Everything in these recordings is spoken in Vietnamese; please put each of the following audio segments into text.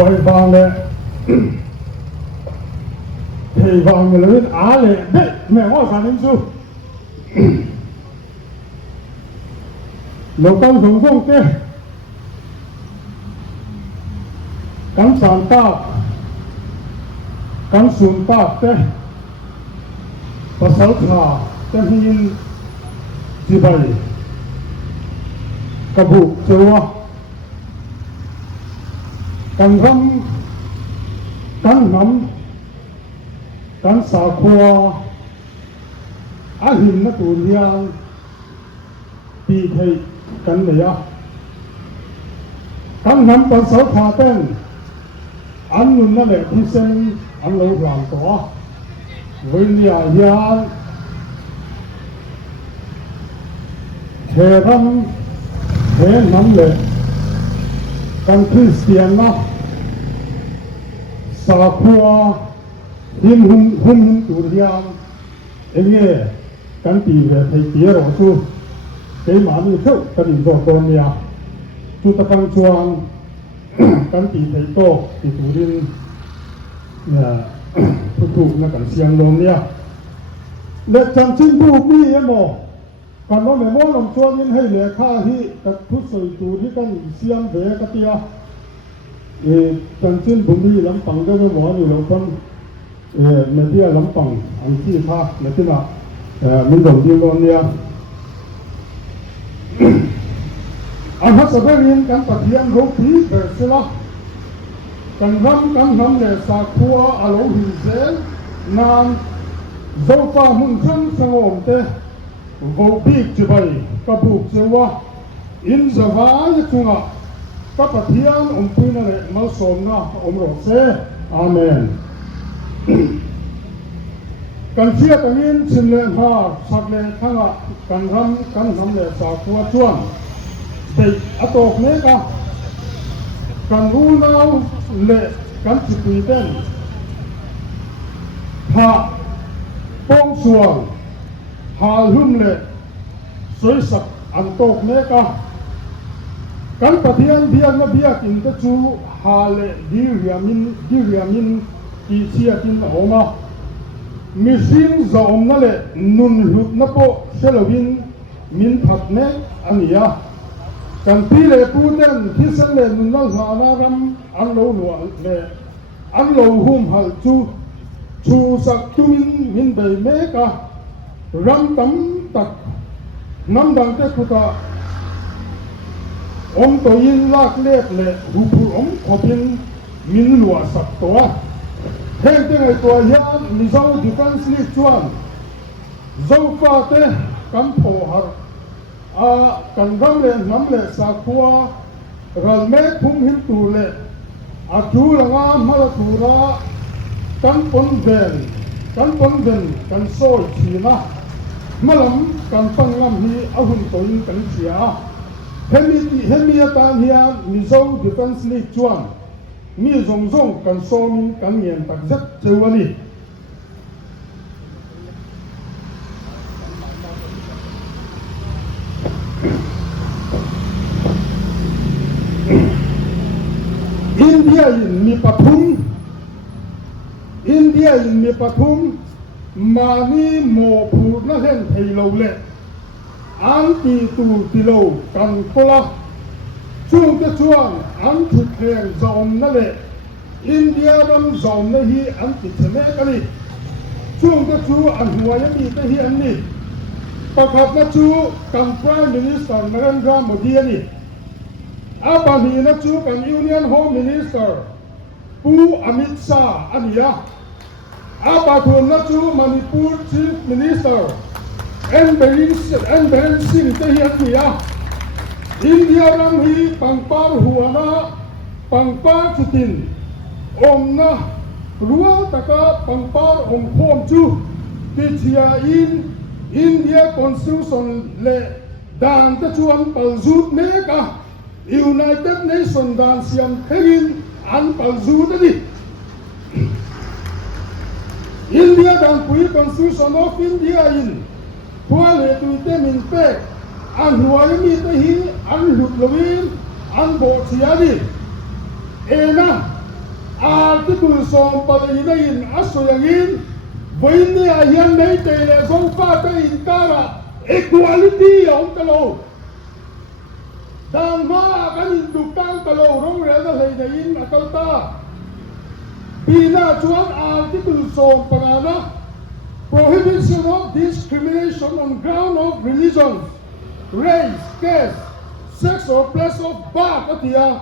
bồi vàng lệ thì vàng người lớn á lệ đấy mẹ hoa sản linh su lộc tâm sống phong kê cắn sản tạo cắn xuống tạo tê và sáu thả tên hình gì vậy cà bụ châu cắn răm cắn nắm cắn xà khoa á hình nó tụi hiang tì thầy cắn này á cắn nắm và sáu thả tên anh luôn nó để thi sinh anh lâu làm có với nhà hiang thế răm thế nắm lệ cắn Christian á xà khoa hum tụi hiang anh nghe cắn tì về thầy tía rồi chú cái mà như thế cái gì rồi con nhà chú ta căng chuang cắn tì thầy to thì tụi điên thuộc nó cần xiang lông nha để chẳng chính phủ mi em mò còn nó mẹ mò lòng chuang nên hay lệ kha hi các thuốc sợi tụi đi cần xiang về cái tia chẳng chính phủ mi lắm bằng cái mỏ nhiều lắm con mẹ tia lắm bằng anh chi kha mẹ tia nào mình đồng đi con nha anh hát sắp đến căn bát hiang rốt tí về xí lo căn răm để sa khua alo hình dễ nam dâu pha hung thân sang ổn tê vô bích chỉ bay các buộc chế wa in giờ vá như chung ạ các bát hiang tui này mal sôm na rổ xe amen căn chia căn in xin lên ha sắc lên khang ạ căn răm để sa khua chuan để atok nè cả căn u nào lệ căn chỉ tùy tên hạ bông xuồng hà hum lệ suy sập ăn tộc nè cả căn bát hiang nó bia kinh tế chú hà lệ đi riamin kỳ chia kinh oma machine zom na lệ nun hút na po selawin min phat nè ania kan pi le pu ten thi san le nun na na ram an lo le an lo hum hal chu sak tumin min dai me ka ram tam tak nam dang te khuta om to yin lak lek le hu pu om khopin min lua sak to heng te ngai to hian mi zo defense league chuan zo fa te kan pho har kan rang le nam le sa khua ral me thum him tu le a thu langa mala tura kan pon ven kan soi thina malam kan pangam hi ahun toin kan chia hemi ta hian mi zo defense league chuan mi zong kan som kan ngien tak zet chewani India in mi pathum mani mo phur na hen thei lo le an ti tu ti lo kan kola chung te chuan an thu theng zom na le India ram zom na hi an ti theme ka ni chung te chu an huaya mi te hi an ni pakhat na chu kan prime minister Narendra Modi ani apa ni na chu kan Union Home Minister Pu Amit Shah ania apa thun na chu Manipur Chief Minister N Biren Singh te hi ania India ram hi pangpar huana pangpar chutin om na ruwa taka pangpar om khom chu ti chia in India Constitution le dan te chuan palzut ne ka United Nations dan siam thegin an palzut ni India dan pui Constitution of India in thua le tu te min pe an huai mi te hi an lut lovin an bo chia ni ena article som palina in aso yangin Vini ayan may tele zofa ta in kara equality ang talo dan ma kan indukang talo rong rel na leinayin akal ta Bina chuan article som pangana prohibition of discrimination on ground of religion, race, caste, sex or place of birth atia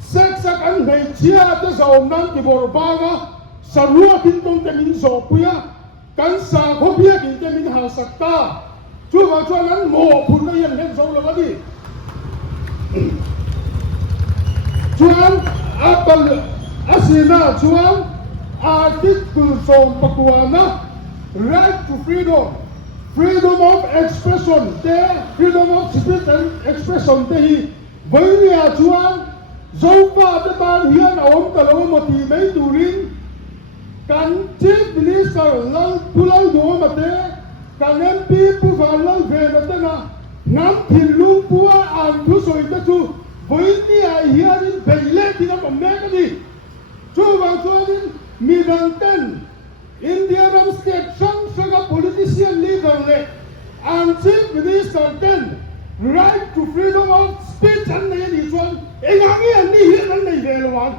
sex ak an nei chia ta zom nan ti bor banga sarua tin tong te min zo puya kan sa kho bia kin te min ha sakta chu ma chuan an mo phun na yan hen zo lo di chuan apal asina chuan article som pakuana right to freedom, freedom of expression, freedom of speech and expression. Te với nhà chuan, dấu pha te tan hian om talo mati mấy turin, kan chief minister lang pulang do mate, kan MP pu van lang về mate na, ngam thilung pua an thu soi te chu, với nhà hian in beile ti na kom me ka di, chu bang chuan in mi dang ten. India ram state sang politician leader le and chief minister then right to freedom of speech and ni chuan engangi an ni hian an nei velwan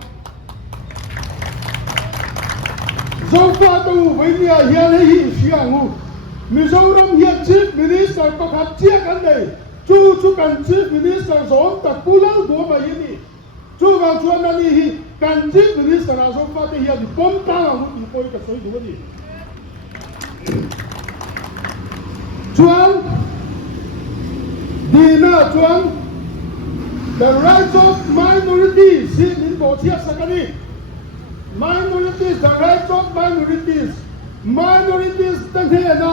zofa tu venia hian hi siangu mizoram hian chief minister pakhat chia kan nei chu kan chief minister zon ta pulang do ma yini chu bang chuan ani hi kan chief minister a zofa te hian pom ta ngu ti poi ka soi du ni chuan dina chuan the rights of minorities in bo chia sakani minorities the rights of minorities ta he na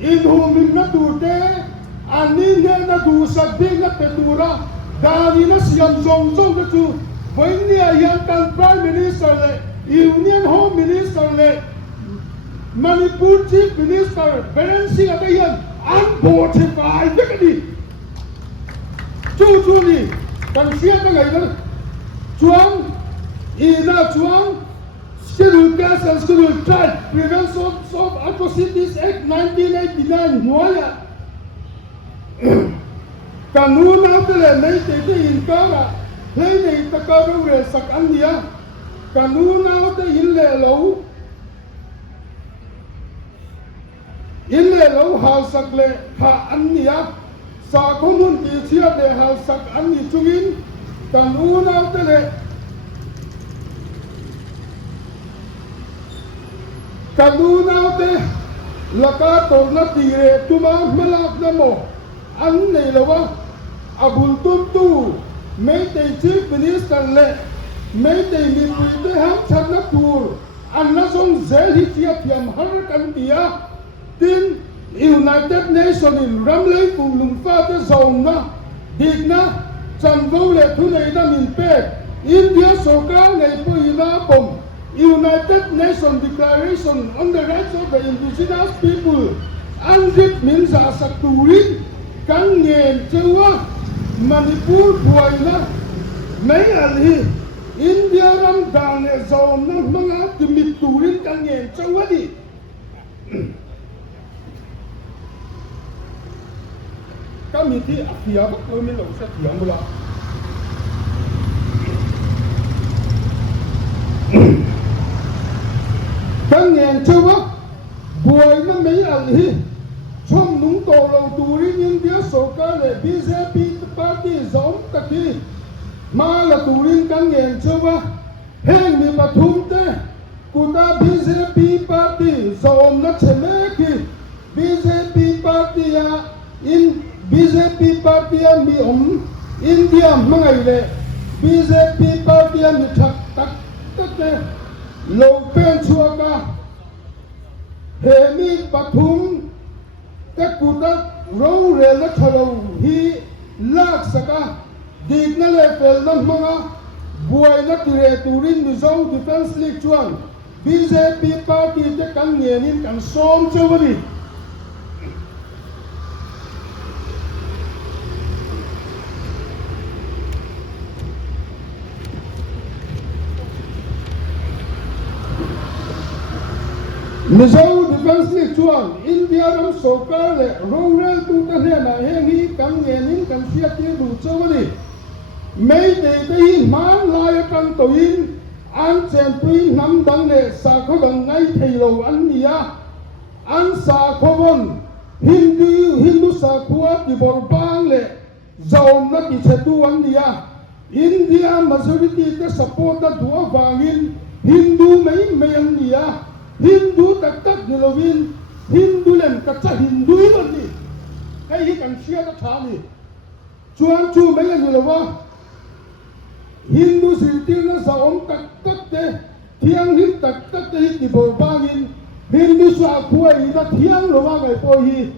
in hum na tu te ani ne na du sak ding na te tura dani na siam zong zong te chu với nia yan kan prime minister le union home minister le Manipur chief minister Biren Singh ata yan unfortified te kadi chu ni kan sia ta ngai na chuang ina chuang scheduled caste and scheduled tribe prevention of atrocities act 1989 nuaya kanun na tele nei te in kara lấy này ta có đâu để sạc ăn gì á cả nụ nào ta in lệ lẩu hào sạc lệ hạ ăn gì á sa không muốn chỉ chia để hào sạc ăn gì chung in cả nụ nào ta lệ cả nụ nào ta là cả tổ nó tì rệ tụm mà lạc na mồ ăn này là what abul tum tu mấy tay chief minister lệ mấy tay mi pui te ham chan na tur an na song zel hi chia thiam har kan tia tin United Nations in ram lei pu lung fa te zong na dik na chan vo le thu nei na min pe India sarkar nei pu ina pom United Nations Declaration on the Rights of the Indigenous People an rit min za sak turin kan ngen chewa Manipur buai na mấy anh hi India ram dang ne zom na mga timit turin kan ngen chawa di kami ti afia ba ko min lo sa tiang bula kan ngen chawa buai na mấy anh hi chom nung to lo turin India sarkar le BJP party zom taki ma la turin kan ngen chawa heng mi pathum te kuta BJP party zom na cheme ki BJP party ya in BJP party ya mi India mangai le BJP party ya mi thak tak te lo pen chuaka he mi pathum te kuta ro re la thalo hi lak saka dik na le fel na mga buai na tire turin Mizo Defense League chuan BJP party te kan ngenin kan som chawani Mizo Defense League chuan India ram sokar le rongral tu ta he na he hi kam nge nin kam sia ti du chawani mei te te hi man lai kan to in an chen tui nam dang le sa kho dang ngai thei lo an nia an sa kho bon hindu sa khuat ti bor bang le zom na ti chetu an nia India majority te support da duwa wangin Hindu mei an nia Hindu tak tak nilovin Hindu lem kacha Hindu ni kai hi kan sia ta tha ni chuan chu mei an nilowa Hindu siltir na sa om tak tak te thiang hi tak tak te hi ti bor bangin Hindu sa khuai na thiang lo wa ngai po hi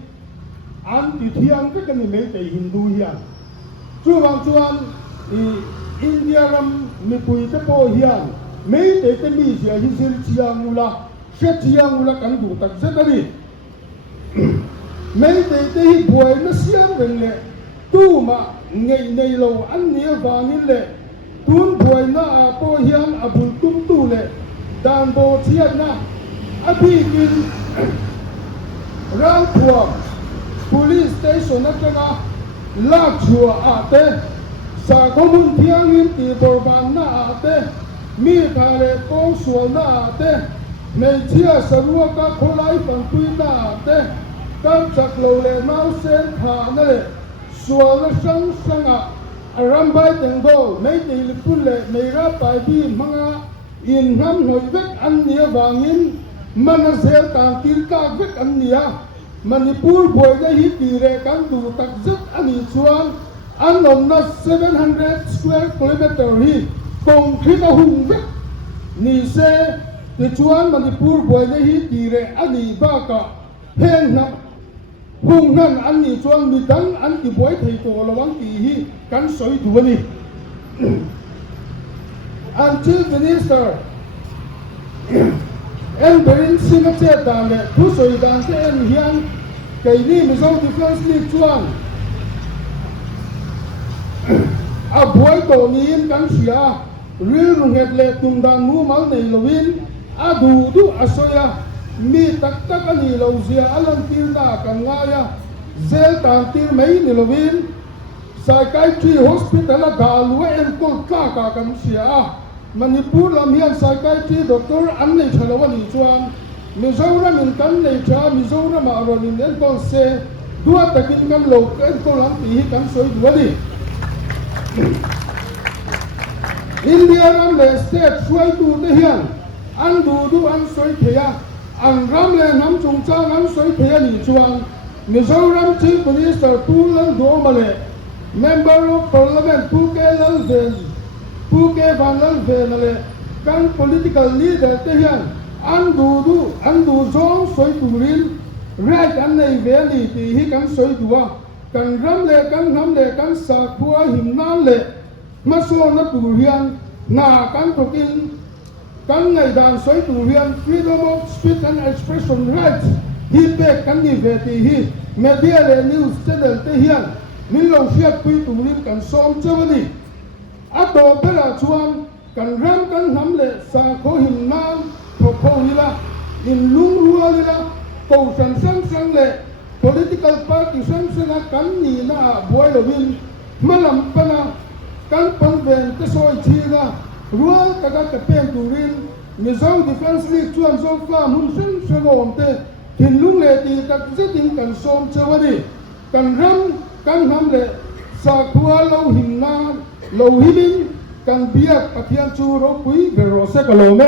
an ti thiang te kan ni mei te Hindu hian chu wang chuan India ram mi pui te po hian mei te mi sia hi sil chiang ula se chiang ula kan du tak se tani mei te hi buai na siam wen le tu ma nei lo an nia wangin le tun buai na a po hian a bul tum tu le dan bo chiat na a bi kin rang thuam police station atanga la chua a te sa komun thiang in ti bor ban na a te mi kha le kong sual na a te nei chia sarua ka kholai pan tui na a te kan chak lo le mau sen kha na le sual na sang sanga aram bai teng bo mei te li pun le mei ra pai bi manga in ham noi vek an nia wangin man zel tang tir ka vek an nia Manipur boy na hi ti re kan du tak zet ani chuan an on na 700 square kilometer hi concrete a hung vek ni se ti chuan Manipur boy na hi ti re ani ba ka hen na hung nan an ni chuan mi dang an ti boy thei to lawang ti hi kan soi du ani and chief minister en berin singa che dan le thu soi dan te en hian kai ni Mizo Defense League chuan a buai to ni in kan sia ril runget le tum dan nu mal nei lovin a du asoya mi tak tak ani lo zia alan tir na kan nga ya zel tan tir mei ni lovin psychiatry hospital a galwa en kol ka kan sia Manipur lam hian psychiatry doctor an nei thalawa ni chuan Mizoram in kan nei cha Mizoram a ron in en kol se dua takin kan lo en kol an ti hi kan soi duani India ram le state suai tu te hian an du an soi theya an ram le nam chung cha an soi theya ni chuan Mizoram chief minister tu lan do male member of parliament tu ke lal ven Puke Vanal Venale kan political leader te hian an du zong soi turin right an nei veli ti hi kan soi duwa kan ram le kan nam le kan sa khua him nan le ma so na tu hian na kan tokin kan ngai dan soi tu hian freedom of speech and expression rights hi pe kan ni ve ti hi media le news channel te hian min lo fiat pui turin kan som chawani ato bela chuan kan ram kan nam le sa kho him nan tho kho hila in lung ruwa hila ko sang le political party sang kan ni na boy lovin malam pana kan pan ven te soi chi na rual taga te pen turin Mizo Defense League chuan zo fa mun sen om te tin lung le ti tak zeting kan som chawani kan ram kan nam le sa khua lo him nan lo himin kan biak pathian chu ro pui vero se kalome